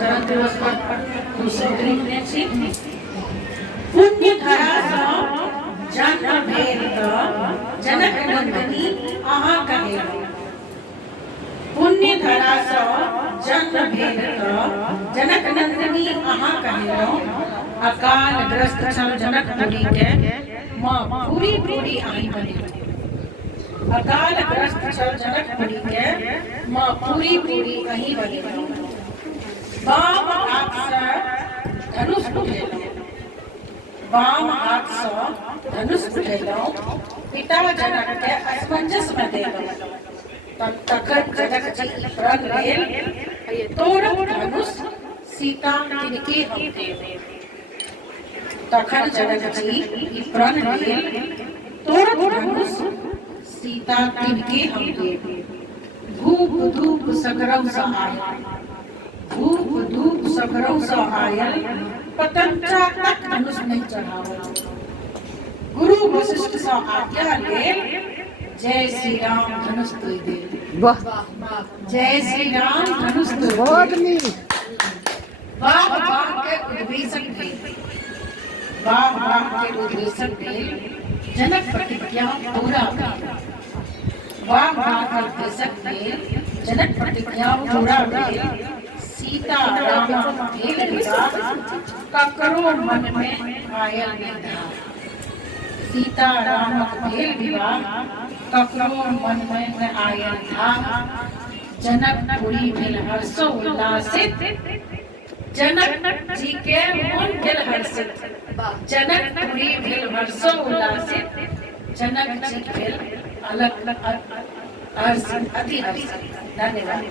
धन दिवस पर दूसरे लिखने छी पुण्य धरा सा जन्म भेल त जनक नंदनी अहाँ कहे पुण्य धरा सा जन्म भेल त जनक नंदनी अहाँ कहेलौं अकाल ग्रस्त छल जनकपुरी के मां पूरी पूरी आही बनी अकाल ग्रस्त छल जनकपुरी के मां पूरी पूरी आही बनी बाम हाथ से धनुष उठेलौं बाम हाथ से धनुष उठेलौं पिता जनक के असमंजस में देलौं तखन जनक जी प्रण भेल तोड़ब धनुष सीता तिनके हम देव तखन जनक जी प्रण भेल तोड़ब धनुष सीता तिनके हम देव धूप धूप सकरौ स आयल धूप धूप सकरौ स आयल पतंचा तक धनुष नहीं चढ़ावल गुरु वशिष्ठ स आज्ञा लेल जय श्री राम धनुष दे दे वाह जय श्री राम धनुष दे बहुत नीक वाह वाह के उद्वेशक भेल वाह वाह के उद्वेशक भेल जनक प्रतिज्ञा पूरा भेल वाह वाह के उद्वेशक भेल जनक प्रतिज्ञा पूरा भेल सीता राम भेल विवाह ककरो मन में आयल नहीं था सीता राम भेल विवाह ककरो मन में आयल था जनकपुरी भेल हर्षोल्लासित जनक जी के मन भेल हर्षित जनकपुरी भेल हर्षोल्लासित जनक जी भेल अलग हर्षित अति हर्षित धन्यवाद।